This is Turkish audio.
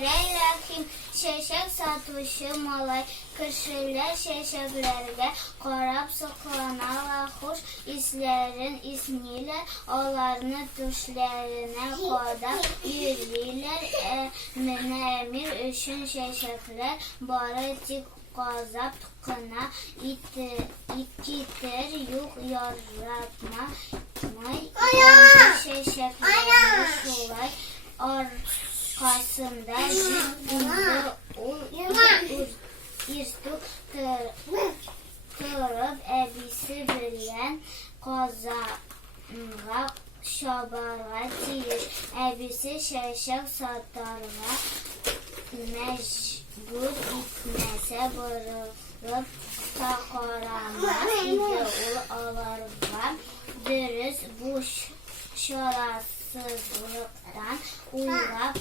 Gerek kim şeşek satışı malay, kişiler şeşeklerge qarab sıqlana ve hoş islerin ismiyle onlarını düşlerine kadar yürüyorlar. Emir üçün şeşekler barı dik qazab tıqına ikidir yok yaratma şeşekleri şolay arkasında irtuk kırıp ebisi bilen kazanğa şabarğa deyir. Ebisi şeşek satarğa mecbur etməsə bırılıb taxaramaz idi ol alarğa dürüst bu şarasızlıqdan uylab